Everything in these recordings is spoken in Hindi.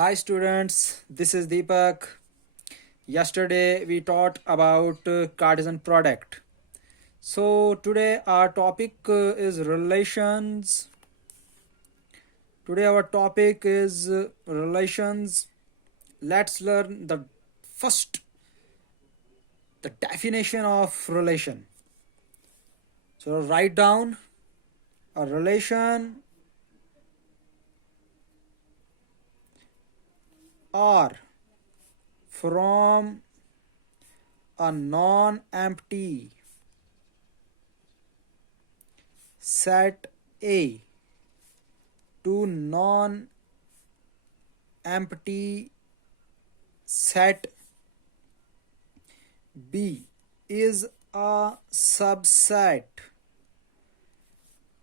Hi students, this is Deepak. Yesterday we taught about Cartesian product. So today our topic is relations. Today our topic is relations. Let's learn the definition of relation. So write down a relation R from a non-empty set A to non-empty set B is a subset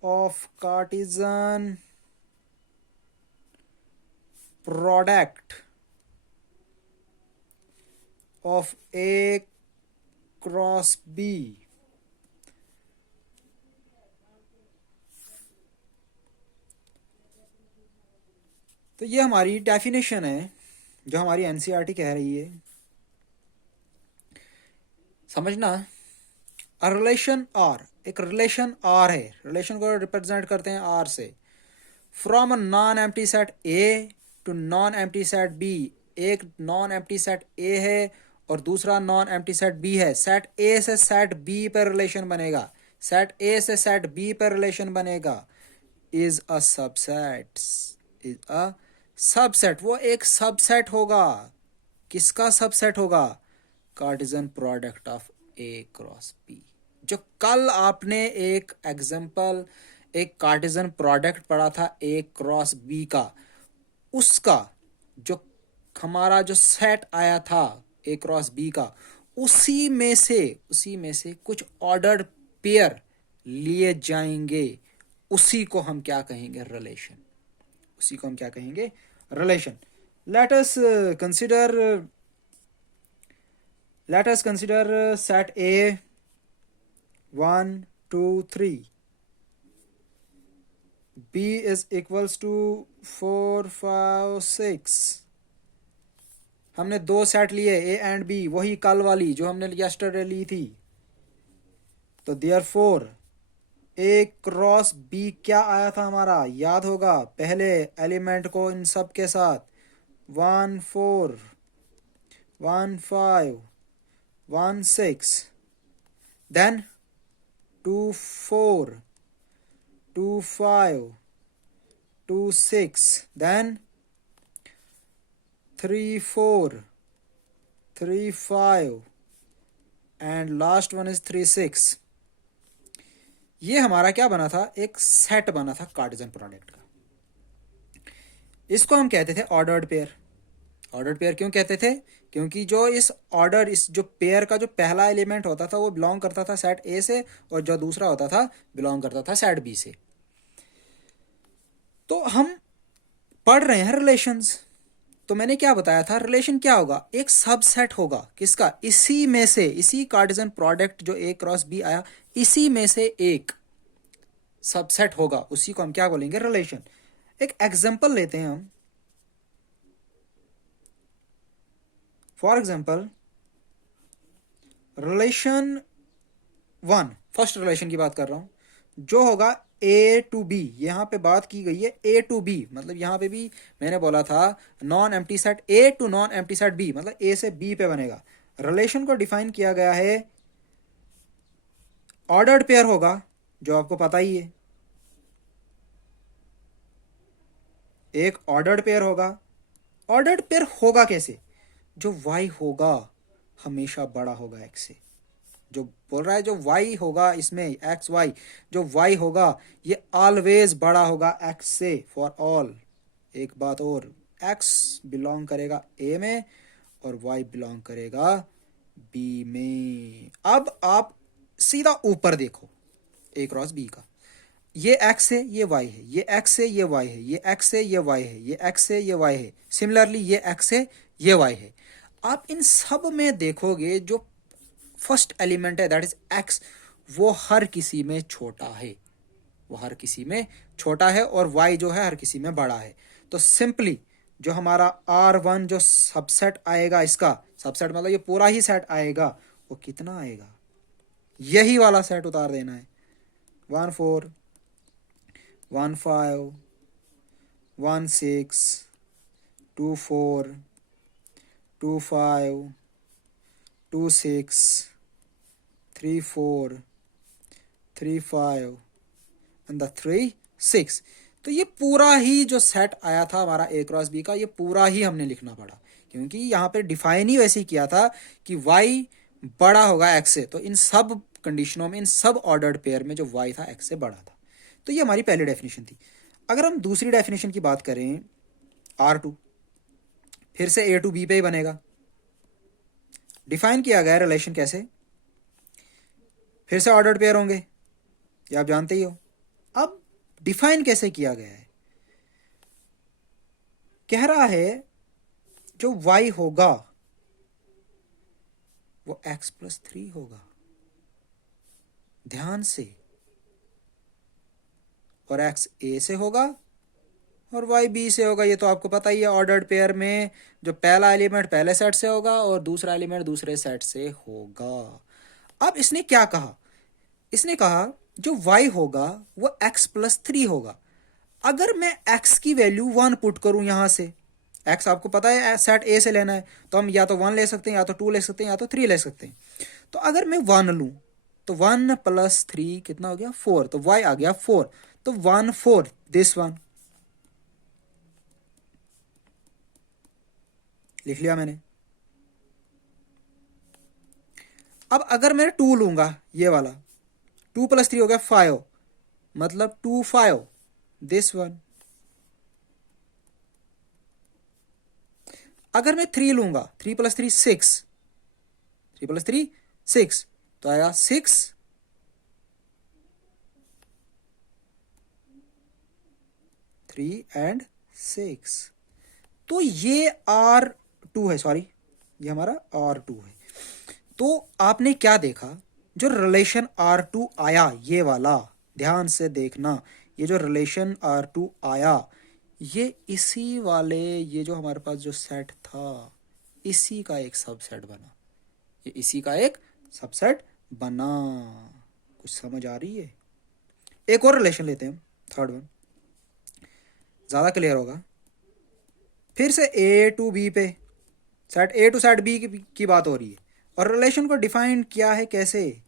of Cartesian product of A cross B. तो ये हमारी डेफिनेशन है जो हमारी एनसीईआरटी कह रही है। समझना, अ रिलेशन आर, एक रिलेशन आर है, रिलेशन को रिप्रेजेंट करते हैं आर से। From a non empty set A to non empty set B, एक नॉन एम्प्टी सेट ए है और दूसरा नॉन एम्प्टी सेट बी है। सेट ए से सेट बी पर रिलेशन बनेगा, सेट ए से सेट बी पर रिलेशन बनेगा। Is a subset, is a subset, वो एक सबसेट होगा। किसका सबसेट होगा? Cartesian product of A cross B. जो कल आपने एक एग्जांपल, एक कार्टेशियन प्रोडक्ट पढ़ा था ए क्रॉस बी का, उसका जो हमारा जो सेट आया था ए क्रॉस बी का, उसी में से कुछ ऑर्डर्ड पेयर लिए जाएंगे। उसी को हम क्या कहेंगे? रिलेशन। उसी को हम क्या कहेंगे? Relation. Let us consider set A 1 2 3, B is equals to 4 5 6। हमने दो सेट लिए ए एंड बी, वही कल वाली जो हमने यस्टरडे ली थी। तो देयरफॉर ए क्रॉस बी क्या आया था हमारा? याद होगा, पहले एलिमेंट को इन सब के साथ 1 4 1 5 1 6, then 2 4 2 5 2 6, then 3 4 3 5 and last one is 3 6। ये हमारा क्या बना था? एक सेट बना था कार्टेशियन प्रोडक्ट का। इसको हम कहते थे ऑर्डर्ड पेयर। ऑर्डर्ड पेयर क्यों कहते थे? क्योंकि जो इस जो पेयर का जो पहला एलिमेंट होता था वो बिलोंग करता था सेट ए से, और जो दूसरा होता था बिलोंग करता था सेट बी से। तो हम पढ़ रहे हैं रिलेशंस। तो मैंने क्या बताया था? रिलेशन क्या होगा? एक सबसेट होगा। किसका? इसी में से, इसी कार्टेशियन प्रोडक्ट जो ए क्रॉस बी आया, इसी में से एक सबसेट होगा। उसी को हम क्या बोलेंगे? रिलेशन। एक एग्जांपल लेते हैं हम। For example relation 1, first relation की बात कर रहा हूं, जो होगा ए टू बी। यहां पे बात की गई है ए टू बी, मतलब यहां पे भी मैंने बोला था non empty set A to non empty set B, मतलब ए से बी पे बनेगा। रिलेशन को डिफाइन किया गया है, ऑर्डर्ड पेयर होगा, जो आपको पता ही है। एक ऑर्डर्ड पेयर होगा। ऑर्डर्ड पेयर होगा कैसे? जो y होगा हमेशा बड़ा होगा x से। जो बोल रहा है जो y होगा इसमें, एक्स वाई, जो y होगा ये ऑलवेज बड़ा होगा x से, फॉर ऑल। एक बात और, x बिलोंग करेगा a में और y बिलोंग करेगा b में। अब आप सीधा ऊपर देखो a क्रॉस b का, ये x है ये y है, ये x है ये y है, ये x है ये y है, ये x है ये y है, सिमिलरली ये x है ये y है। आप इन सब में देखोगे जो फर्स्ट एलिमेंट है दैट इज x, वो हर किसी में छोटा है, वो हर किसी में छोटा है, और y जो है हर किसी में बड़ा है। तो सिंपली जो हमारा R1 जो सबसेट आएगा, इसका सबसेट मतलब ये पूरा ही सेट आएगा, वो कितना आएगा, यही वाला सेट उतार देना है। 1 4 1 5 1 6 2 4 2 5 2 6 3 4 3 5 एंड द 3 6। तो ये पूरा ही जो सेट आया था हमारा ए क्रॉस बी का, ये पूरा ही हमने लिखना पड़ा, क्योंकि यहाँ पे डिफाइन ही वैसे ही किया था कि y बड़ा होगा x से। तो इन सब कंडीशनों में, इन सब ऑर्डर्ड पेयर में जो y था x से बड़ा था। तो ये हमारी पहली डेफिनेशन थी। अगर हम दूसरी डेफिनेशन की बात करें, R2 फिर से A टू B पे ही बनेगा। डिफाइन किया गया रिलेशन कैसे, फिर से ऑर्डर्ड पेयर होंगे, ये आप जानते ही हो। अब डिफाइन कैसे किया गया है, कह रहा है जो y होगा वो x+3 होगा, ध्यान से, और x a से होगा और y b से होगा। ये तो आपको पता ही है, ऑर्डर्ड पेयर में जो पहला एलिमेंट पहले सेट से होगा और दूसरा एलिमेंट दूसरे सेट से होगा। अब इसने क्या कहा, इसने कहा जो y होगा वो x+3 होगा। अगर मैं x की वैल्यू 1 पुट करूं यहां से, x आपको पता है सेट a से लेना है, तो हम या तो 1 ले सकते हैं, या तो 2 ले सकते हैं, या तो 3 ले सकते हैं। तो अगर मैं 1 लूं तो 1 + 3 कितना हो गया, 4। तो y आ गया 4। तो 1 4 दिस वन लिख लिया मैंने। अब अगर मैं 2 लूंगा, ये वाला 2 + 3 हो गया 5, मतलब 2 5 दिस वन। अगर मैं 3 लूंगा, 3 + 3 6, 3 + 3 6, तो आया 6 3 एंड 6। तो ये R2 है, सॉरी ये हमारा R2 है। तो आपने क्या देखा, जो रिलेशन R2 आया ये वाला, ध्यान से देखना, ये जो रिलेशन R2 आया ये इसी वाले, ये जो हमारे पास जो सेट था इसी का एक सबसेट बना, ये इसी का एक सबसेट बना। कुछ समझ आ रही है? एक और रिलेशन लेते हैं, थर्ड वन, ज़्यादा क्लियर होगा। फिर से A टू B पे, set A to set B की बात हो रही है, और रिलेशन को डिफाइन किया है कैसे,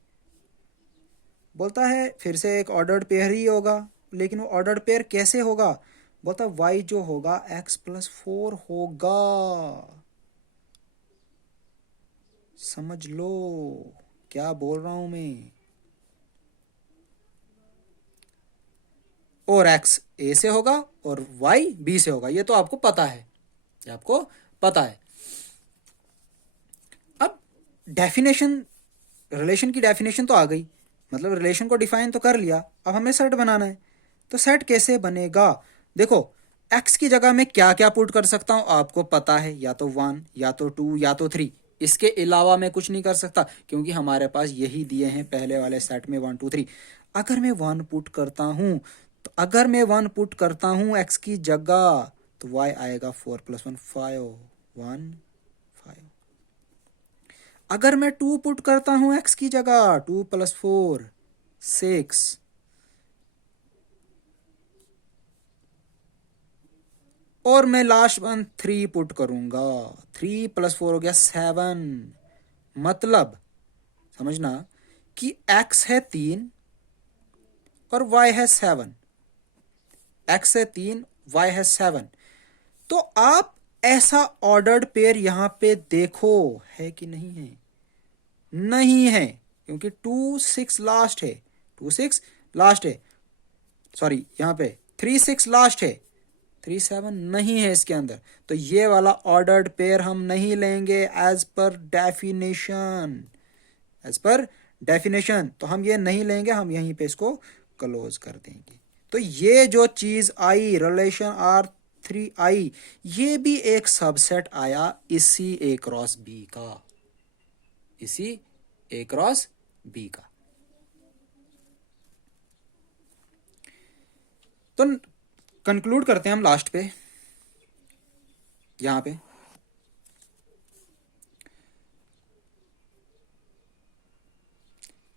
बोलता है फिर से एक ऑर्डर्ड पेयर ही होगा, लेकिन वो ऑर्डर्ड पेयर कैसे होगा, बोलता है y जो होगा x+4 होगा। समझ लो क्या बोल रहा हूं मैं। और x a से होगा और y b से होगा, ये तो आपको पता है, ये आपको पता है। अब डेफिनेशन, रिलेशन की डेफिनेशन तो आ गई, मतलब रिलेशन को डिफाइन तो कर लिया, अब हमें सेट बनाना है। तो सेट कैसे बनेगा, देखो x की जगह मैं क्या क्या पुट कर सकता हूं आपको पता है, या तो 1 या तो 2 या तो 3, इसके अलावा मैं कुछ नहीं कर सकता, क्योंकि हमारे पास यही दिए हैं पहले वाले सेट में 1 2 3। अगर मैं 1 पुट करता हूं, तो अगर मैं 1 पुट करता हूं x की जगह, तो y आएगा 4 + 1 5 1 5। अगर मैं 2 पुट करता हूं x की जगह, 2 + 4 6, और मैं लास्ट वन 3 पुट करूंगा, 3 + 4 हो गया 7। मतलब समझना कि x है 3 और y है 7, x है 3 y है 7। तो आप ऐसा ऑर्डर्ड पेयर यहां पे देखो है कि नहीं है, नहीं है, क्योंकि 2 6 लास्ट है, 2 6 लास्ट है, सॉरी यहाँ पे 3 6 लास्ट है, 3 7 नहीं है इसके अंदर। तो ये वाला ऑर्डर्ड पेयर हम नहीं लेंगे as per definition, as per definition तो हम ये नहीं लेंगे, हम यहीं पे इसको क्लोज कर देंगे। तो ये जो चीज आई, रिलेशन R3 आई, ये भी एक सबसेट आया इसी A क्रॉस B का, इसी A क्रॉस B का। तो कंक्लूड करते हैं हम लास्ट पे, यहां पे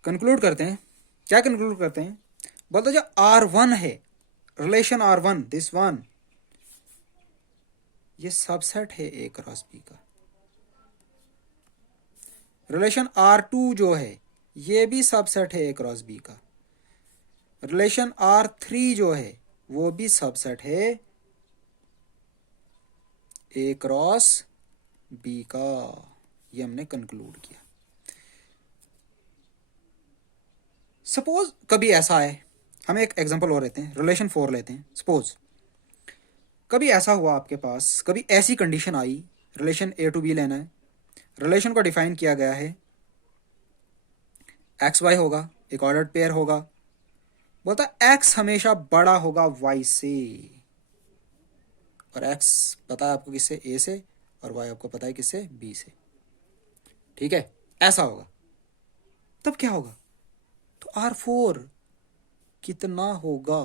कंक्लूड करते हैं। क्या कंक्लूड करते हैं? बोलते जो R1 है, रिलेशन R1, दिस वन, ये सबसेट है ए क्रॉस बी का। रिलेशन R2 जो है ये भी सबसेट है ए क्रॉस बी का। रिलेशन R3 जो है वो भी सबसेट है ए क्रॉस बी का। ये हमने कंक्लूड किया। सपोज कभी ऐसा है, हम एक एग्जांपल और लेते हैं, रिलेशन 4 लेते हैं। सपोज कभी ऐसा हुआ आपके पास, कभी ऐसी कंडीशन आई, रिलेशन ए टू बी लेना है, रिलेशन को डिफाइन किया गया है, एक्स वाई होगा, एक ऑर्डर्ड पेयर होगा, बोलता एक्स हमेशा बड़ा होगा वाई से, और एक्स पता है आपको किससे, ए से, और वाई आपको पता है किससे, बी से। ठीक है, ऐसा होगा। तब क्या होगा? तो R4 कितना होगा?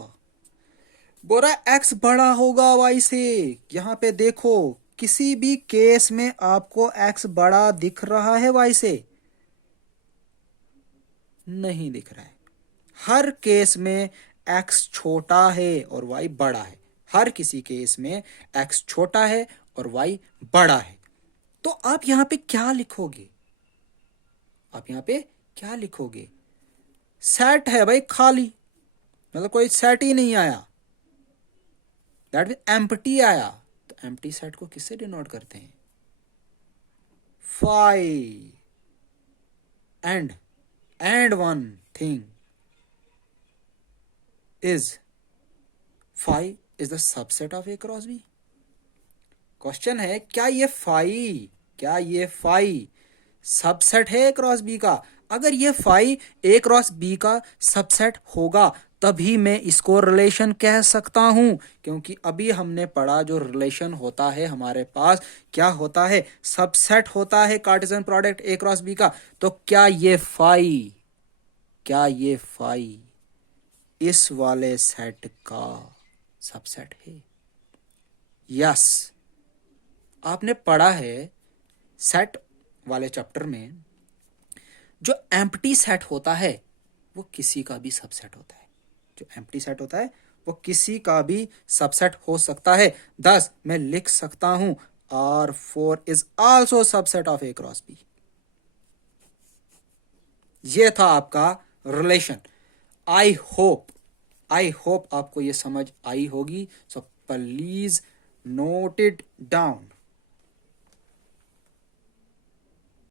बोला एक्स बड़ा होगा वाई से। यहां पे देखो, किसी भी केस में आपको एक्स बड़ा दिख रहा है वाई से? नहीं दिख रहा है। हर केस में एक्स छोटा है और वाई बड़ा है। हर किसी केस में एक्स छोटा है और वाई बड़ा है। तो आप यहां पे क्या लिखोगे? आप यहां पे क्या लिखोगे? सेट है भाई खाली, मतलब कोई सेट ही नहीं आया, दैट मीन एम्प्टी आया। तो एम्प्टी सेट को किससे डिनोट करते हैं? Phi. And one thing is phi is the subset of A cross B. Question है, क्या ये फाई सबसेट है ए क्रॉस बी का? अगर ये फाई ए क्रॉस बी का सबसेट होगा तभी मैं इसको रिलेशन कह सकता हूं, क्योंकि अभी हमने पढ़ा जो रिलेशन होता है हमारे पास क्या होता है, सबसेट होता है Cartesian product A cross B का। तो क्या ये फाई इस वाले सेट का सबसेट है? यस। आपने पढ़ा है सेट वाले चैप्टर में, जो एम्प्टी सेट होता है वो किसी का भी सबसेट होता है। जो एम्प्टी सेट होता है वो किसी का भी सबसेट हो सकता है। थस मैं लिख सकता हूं R4 is also subset of A cross B. ये था आपका रिलेशन। आई होप आपको ये समझ आई होगी। So please note it down.